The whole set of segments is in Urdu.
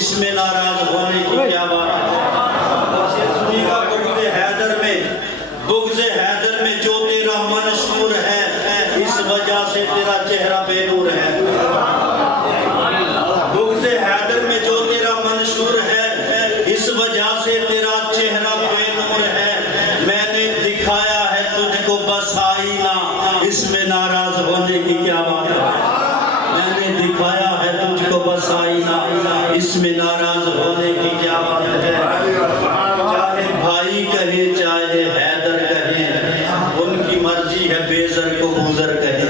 اس میں ناراض ہونے کی کیا بات ہے؟ سنی گا بغض حیدر میں جو تیرا منشور ہے، اس وجہ سے تیرا چہرہ بے نور ہے۔ بغض حیدر میں جو تیرا منشور ہے، اس وجہ سے تیرا چہرہ بے نور ہے۔ میں نے دکھایا ہے تجھ کو بس آئینہ، اس میں ناراض ہونے کی کیا بات ہے؟ میں نے دکھایا ہے تجھ کو بس آئینہ، اس میں ناراض ہونے کی کیا بات ہے؟ چاہے بھائی کہے چاہے حیدر کہے، ان کی مرضی ہے بے زر کو بوزر کہے۔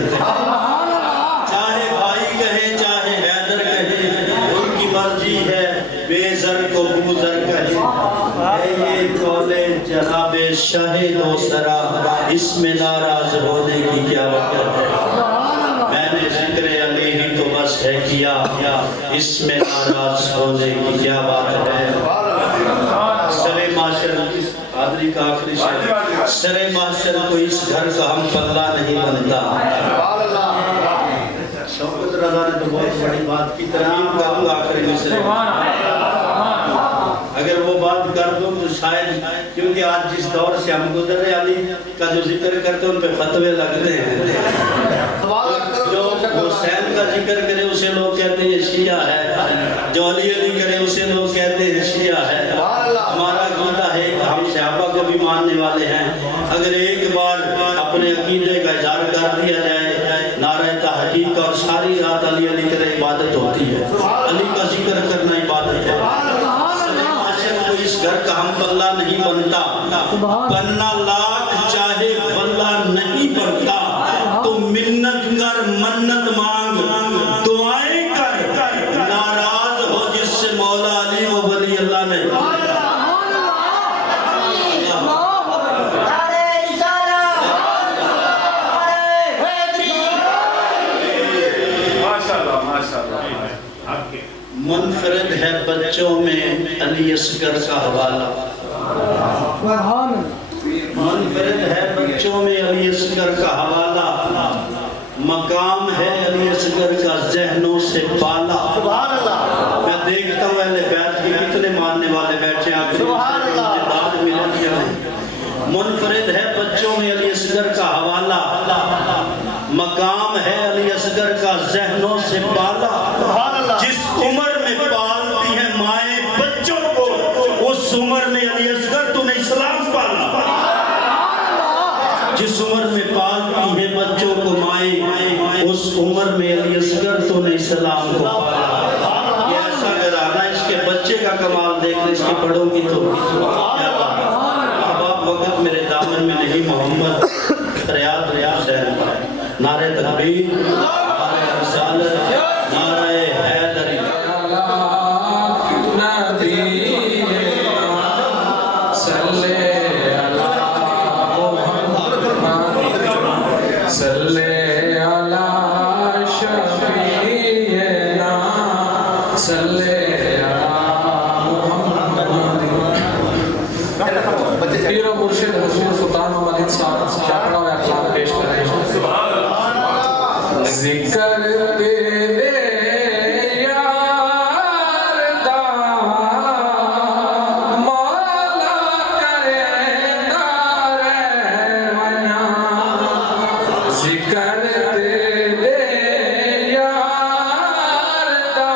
چاہے بھائی کہے چاہے حیدر کہے، ان کی مرضی ہے بے زر کو بوزر کہے۔ اے یہ قول جناب شاہ دوسرا، اس میں ناراض ہونے کی کیا بات ہے؟ میں نے ذکر علی ہی تو بس ہے کیا، اس میں ناراض ہونے کی کیا بات ہے؟ سرے معاشر حاضری کا آخری شعر، سرے معاشر کو اس گھر کا ہم پلہ نہیں بنتا۔ شوکت رضا نے تو بہت بڑی بات کی، ترمیم کروں گا آخری مصرے۔ اگر وہ بات کر دوں تو شاید، کیونکہ آج جس دور سے ہم گزر رہے علی کا جو ذکر کرتے ہیں ان پہ فتوے لگتے ہیں۔ جو حسین کا ذکر کرے اسے لوگ کہتے ہیں یہ شیعہ ہے، جو علی کرے اسے لوگ کہتے ہیں شیعہ ہے۔ ہمارا عقیدہ ہے کہ ہم صحابہ کو بھی ماننے والے ہیں۔ اگر ایک بار اپنے عقیدے کا اظہار کر دیا جائے، نعرہ تحقیق اور ساری رات علی علی کرے عبادت ہوتی ہے، علی کا ذکر کرنا عبادت ہے۔ اس گھر کا ہم پلہ نہیں بنتا، بننا لاکھ چاہے واللہ نہیں بنتا۔ تو منت کر منت مانگ دعائیں کر، ناراض ہو جس سے مولا علی و ولی اللہ نے۔ منفرد ہے بچوں میں علی اصغر کا حوالہ، منفرد ہے بچوں میں علی اصغر کا حوالہ، مقام ہے علی اصغر کا ذہنوں سے بالا۔ میں دیکھتا ہوں اہل بیت کی کتنے ماننے والے بیٹھے ہیں، داد ملن یا نہیں۔ منفرد ہے بچوں میں علی اصغر کا حوالہ، مقام ہے علی اصغر کا ذہنوں سے بالا۔ جس عمر میں پالتی ہے مائیں بچوں کو، اس عمر میں علی اصغر تو نے اسلام پالا۔ جس عمر میں پالتی ہے بچوں کو مائیں، اس عمر میں علی اصغر تو نے اسلام کو پالا۔ یہ ایسا گھرانہ، اس کے بچے کا کمال دیکھ لیں، اس کے بڑوں کی تو کیا بات۔ اب آپ وقت میرے دامن میں نہیں، محمد ریاض حسین پر نعرہ تکبیر، نعرہ رسالت، نعرہ حیدری۔ پیر و مرشد حضور سلطان محمد صاحب شاکرہ و احسان پیش کر رہے ہیں۔ ذکر دے یار دا مولا کرے نارے ونیا، ذکر دے یار دا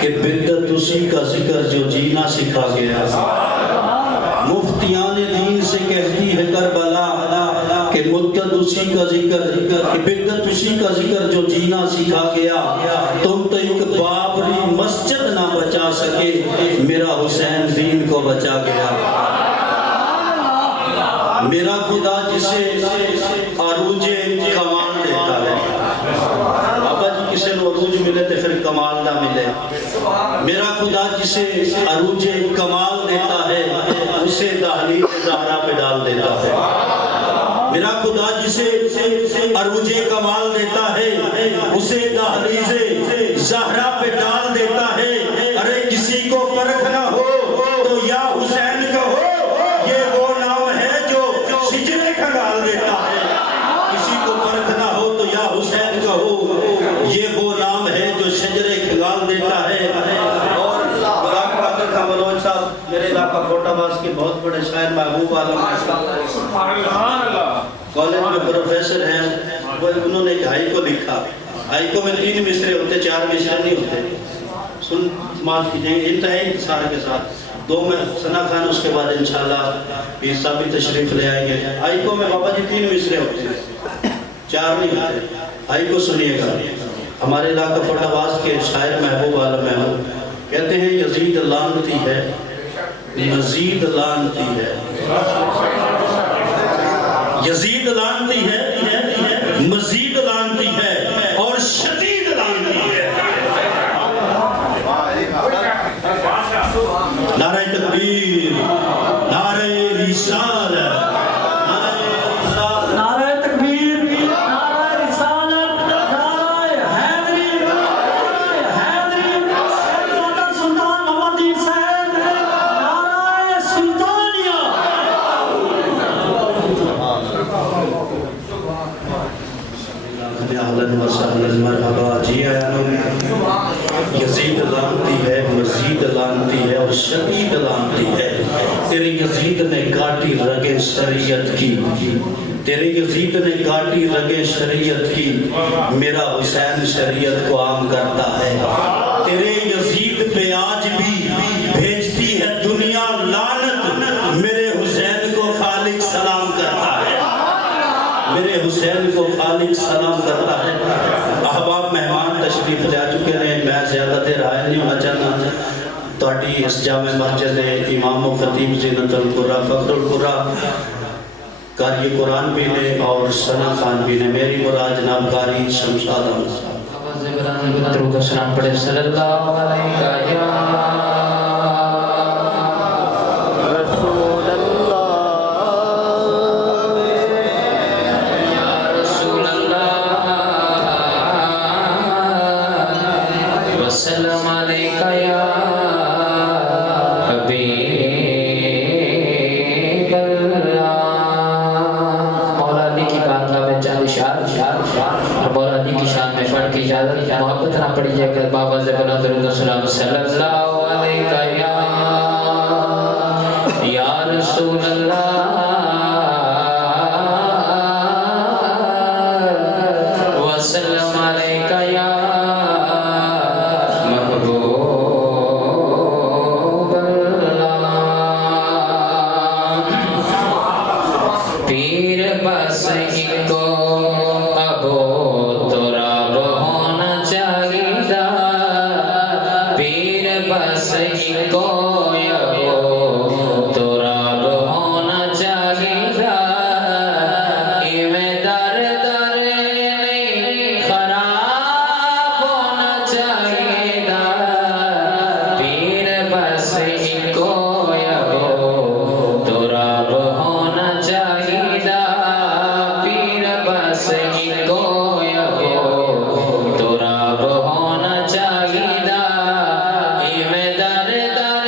کہ بدعت اسی کا ذکر جو جینا سکھا گیا. مفتیان دین سے کہتی ہے کربلا کہ مدت اسی کا ذکر کہ بدعت اسی کا ذکر جو جینا سکھا گیا. تم تو ایک بابری مسجد نہ بچا سکے, میرا حسین دین کو بچا گیا. میرا خدا جسے عروج کمال دیتا ہے, ابا جی کسے نو عروج ملے تو پھر کمال نہ ملے. میرا خدا جسے عروج کمال دیتا ہے اسے دہلیز زہرا پہ ڈال دیتا ہے. میرا خدا جسے عروج کمال دیتا ہے اسے دہلیز زہرا پہ ڈال دیتا ہے. ارے کسی کو پرکھ نہ ہو تو یا حسین کہو, یہ وہ نام ہے جو شجرے کھنگال دیتا ہے. کسی کو پرکھ نہ ہو تو یا حسین کہو, یہ وہ نام ہے جو شجرے کھنگال دیتا ہے. اور ملوچ صاحب میرے علاقہ کوٹا باز کے بہت بڑے شاعر محبوب عالم کالج میں پروفیسر ہیں, وہ انہوں نے ایک ہائی کو لکھا. ہائی کو میں 3 مصرے ہوتے, 4 مصرے نہیں ہوتے. سن سماعت کیجئے انتہائی اختصار کے ساتھ. 2 میں ثنا خان, اس کے بعد انشاءاللہ پیر صاحب بھی تشریف لے آئیں گے. ہائی کو میں بابا جی 3 مصرے ہوتے ہیں, 4 نہیں ہوتے. ہائی کو سنیے گا. ہمارے علاقہ کوٹا باز کے شاعر محبوب عالم محمود کہتے ہیں یزید لعنتی ہے, مزید لعنتی ہے. یزید لعنتی ہے, مزید لعنتی ہے, اور شدید لعنتی ہے. نعرہ تکبیر, نعرہ رسالت, نعرہ تکبیر, نعرہ رسالت, نعرہ حیدری, سلطان محمد حسین, نعرہ سلطانیہ. اہلاً و سہلاً مرحبا, جی یزید لعنتی ہے, مزید لعنتی ہے, اور شدید لعنتی ہے. تیرے یزید نے کاٹی رگیں شریعت کی, تیرے یزید نے کاٹی رگیں شریعت کی, میرا حسین شریعت کو عام کرتا ہے. تیرے یزید پہ آج بھی بھیجتی ہے دنیا لعنت, میرے حسین کو خالق سلام کرتا ہے. میرے حسین کو خالق سلام کرتا ہے. احباب مہمان تشریف جا چکے ہیں, میں زیادہ دیر حائل نہیں ہونا چاہتا. تہاڈی اس جامع مسجد امام و خطیب زینت القرا فخر القرا قاری قرآن بھی نے اور ثنا خان بھی نے. میری مراد جناب قاری شمشاد احمد صاحب. درود و سلام پڑھے صلی اللہ علیہ وسلم علیکہ یا حبیب اللہ. مولا علی کی بارگاہ میں چند اشعار اور مولا علی کی شان میں پڑھ کی اجازت. محبت نہ پڑھی جائے کہ بابا زبانہ درود و سلام صلی اللہ علیکہ یا رسول اللہ وسلم علیکہ یا پیر بس ایک ابو تراب ہونا چاہیے. پیر بس ایک ابو تراب ہونا چاہیے. ایویں در در نہیں خراب ہونا چاہیے. پیر بس ایک ابو تراب ہونا چاہیے. پیر بس ایک ابو تراب ہونا چاہیے. ایویں در در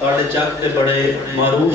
ਤੁਹਾਡੇ ਚੱਕ ਤੇ ਬੜੇ ਮਾਰੂਫ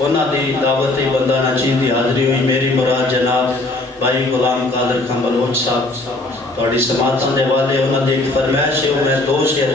ਉਹਨਾਂ ਦੀ ਦਾਵਤ ਤੇ ਬੰਦਾ ਨਾਚੀਨ ਦੀ ਹਾਜ਼ਰੀ ਹੋਈ ਮੇਰੀ ਮੁਰਾਦ ਜਨਾਬ ਭਾਈ ਗੁਲਾਮ ਕਾਦਰ ਖਾਨ ਬਲੋਚ ਸਾਹਿਬ ਤੁਹਾਡੀ ਸਮਾਤਾਂ ਦੇ ਵਾਲੇ ਉਹਨਾਂ ਦੀ ਇੱਕ ਫਰਮਾਇਸ਼ ਹੈ ਮੈਂ ਦੋ ਸ਼ੇਰ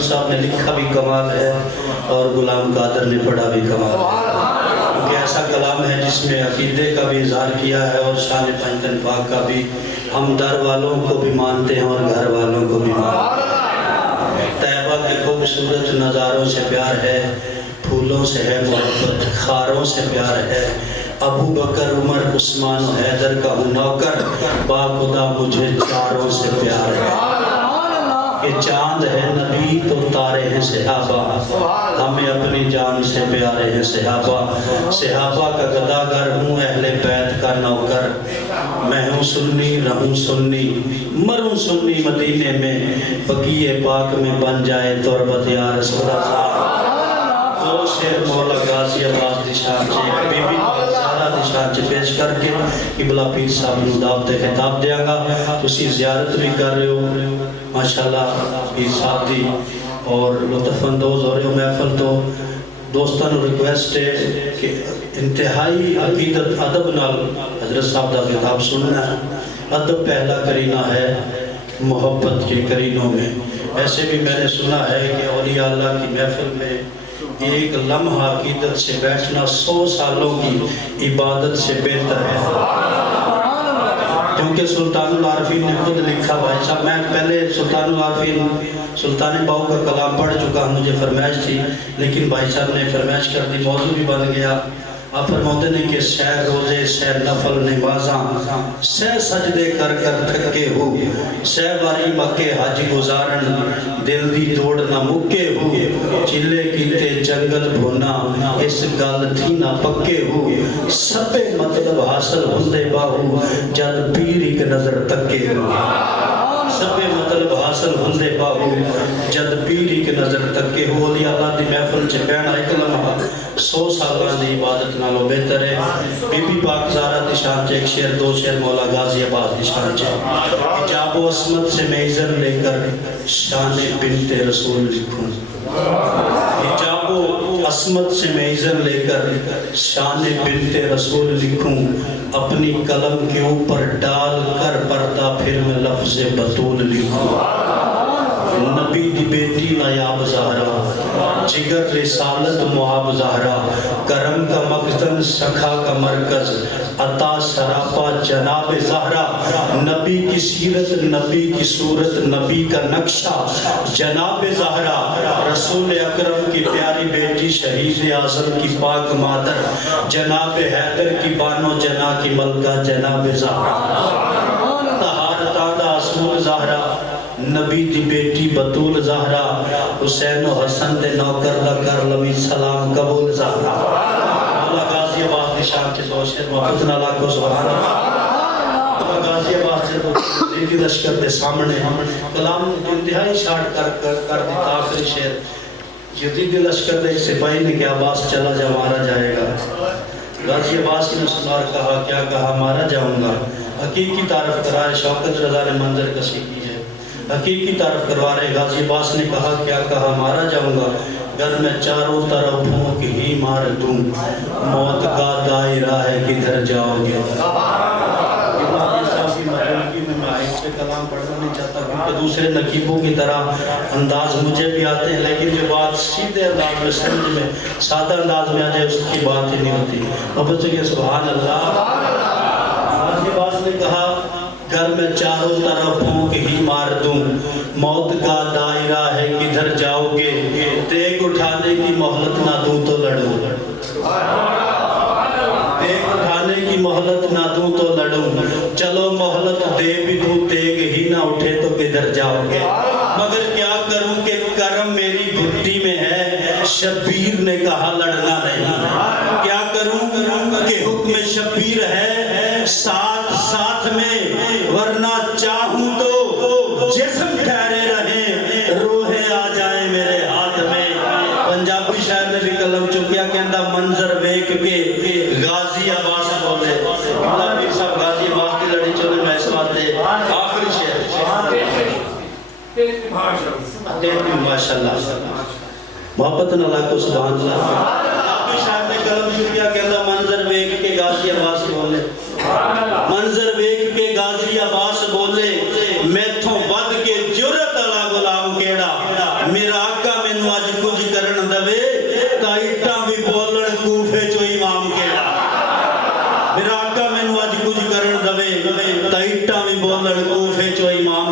صاحب نے لکھا بھی کمال ہے اور غلام قادر نے پڑھا بھی کمال ہے، کیونکہ ایسا کلام ہے جس میں عقیدے کا بھی اظہار کیا ہے اور شان پنجتن پاک کا بھی۔ ہم در والوں کو بھی مانتے ہیں اور گھر والوں کو بھی مانتے ہیں۔ طیبہ کے خوبصورت نظاروں سے پیار ہے، پھولوں سے ہے محبت، خاروں سے پیار ہے۔ ابو بکر عمر عثمان و حیدر کا ہوں نوکر، با خدا مجھے چاروں سے پیار ہے۔ کہ چاند ہے نبی تو تارے ہیں صحابہ، ہمیں اپنی جان سے پیارے ہیں صحابہ۔ صحابہ کا گداگر ہوں، اہل بیت کا نوکر، میں ہوں سنی رہوں سنی مروں سنی، مدینے میں بقیع پاک میں بن جائے تربت یا رسول اللہ۔ دو شیر مولا غازی عباس دی شان چے بی بی زہرا دی شان چے پیش کر کے قبلہ پیر صاحب نو دعوت خطاب دیاں گا۔ تسی زیارت بھی کر رہے ہو ماشاءاللہ پیر صاحب دی، اور لطف اندوز ہو رہے ہو محفل تو دوستان ریکویسٹ ہے کہ انتہائی عقیدت ادب نال حضرت صاحب دا خطاب سننا ہے. ادب پہلا کرینہ ہے محبت کے کرینوں میں. ایسے بھی میں نے سنا ہے کہ اولیاء اللہ کی محفل میں ایک لمحہ عقیدت سے بیٹھنا 100 سالوں کی عبادت سے بہتر ہے. کیونکہ سلطان العارفین نے خود لکھا. بھائی صاحب میں پہلے سلطان العارفین سلطان باؤ کا کلام پڑھ چکا ہوں, مجھے فرمائش تھی, لیکن بھائی صاحب نے فرمائش کر دی, موضوع بھی بن گیا. آپ فرماتے ہیں کہ سیر روزے سیر نفل نمازاں سہ سجدے کر کر تھکے ہو, سہ باری مکے حج گزارن دل دی توڑ نہ مکے ہو, چلے کیتے جنگل بھونا اس گل تھی نہ پکے ہو, سبے مطلب حاصل ہوندے باہو جد پیر ایک نظر تکے ہو. سبے مطلب حاصل ہوندے باہو جد پیر ایک نظر تکے ہو. اولیاء اللہ دی محفل چ بیٹھنا ایک لمحہ 100 سالاں دی عبادت نالوں بہتر ہے. بی بی پاک زہرا دی شان چ ایک شعر 2 شعر مولا غازی آباد دی شان چ. حجاب و عصمت سے میں اذن لے کر شان بنت رسول لکھوں. حجاب و عصمت سے میں اذن لے کر شان بنت رسول لکھوں, اپنی قلم کے اوپر ڈال کر پردہ پھر میں لفظ بطول لکھوں. نبی دی بیٹی نایاب زہرا جگر رسالت معاب زہرا, کرم کا مقدم سکھا کا مرکز عطا سراپا جناب زہرا. نبی کی سیرت نبی کی صورت نبی کا نقشہ جناب زہرا, رسول اکرم کی پیاری بیٹی شہید اعظم کی پاک مادر جناب حیدر کی بانو جنا کی ملکہ جناب زہرا. طہارتاں دا اصول زہرا نبی دی بیٹی بطول زہرا, حسین و حسن دے نوکر دا کر لمی سلام قبول زہرا. مولا غازی آباد دی شان کے 2 شعر محبت نہ لاکھو سبحان اللہ. مولا غازی آباد سے یزیدی لشکر دے سامنے کلام انتہائی شارٹ کر دیتا. آخری شعر یزیدی لشکر دے سپاہی نے کہ عباس چلا جا مارا جائے گا. غازی عباس نے سنار کہا کیا کہا مارا جاؤں گا. حقیقی تعارف کرائے شوکت رضا نے منظر کسی کی ہے, حقیقی تعارف کروا رہے. غازی عباس نے کہا کیا کہا مارا جاؤں گا. گر میں چاروں طرف پھونک ہی مار دوں, موت کا دائرہ ہے کدھر جاؤ گے. میں آئیس پہ کلام پڑھنا نہیں چاہتا کیونکہ دوسرے نقیبوں کی طرح انداز مجھے بھی آتے ہیں, لیکن جو بات سیدھے انداز میں سمجھ میں سادہ انداز میں آ جائے اس کی بات ہی نہیں ہوتی. اب چلیے سبحان اللہ. غازی عباس نے کہا گھر میں چاروں طرف پھونک ہی مار دوں, موت کا دائرہ ہے کدھر جاؤ گے. دیگ اٹھانے کی مہلت نہ دوں تو لڑوں, دیگ اٹھانے کی مہلت نہ دوں تو لڑوں. چلو مہلت دے بھی دوں دیگ ہی نہ اٹھے تو کدھر جاؤ گے. مگر کیا کروں کہ کرم میری گھٹی میں ہے, شبیر نے کہا لڑنا نہیں. کیا کروں کہ حکم شبیر ہے ساتھ ساتھ میں, ورنہ چاہوں تو جسم ٹھہرے رہے روحیں آ جائیں میرے ہاتھ میں. پنجابی شاعر نے بھی قلم چکیا کہندا منظر ویکھ کے غازی عباس بولے. مولا پیر صاحب غازی عباس کی لڑی چلے میں اس واسطے آخری شعر ماشاءاللہ محبت نہ لاکھو سبحان اللہ. پنجابی شاعر نے قلم چکیا کہ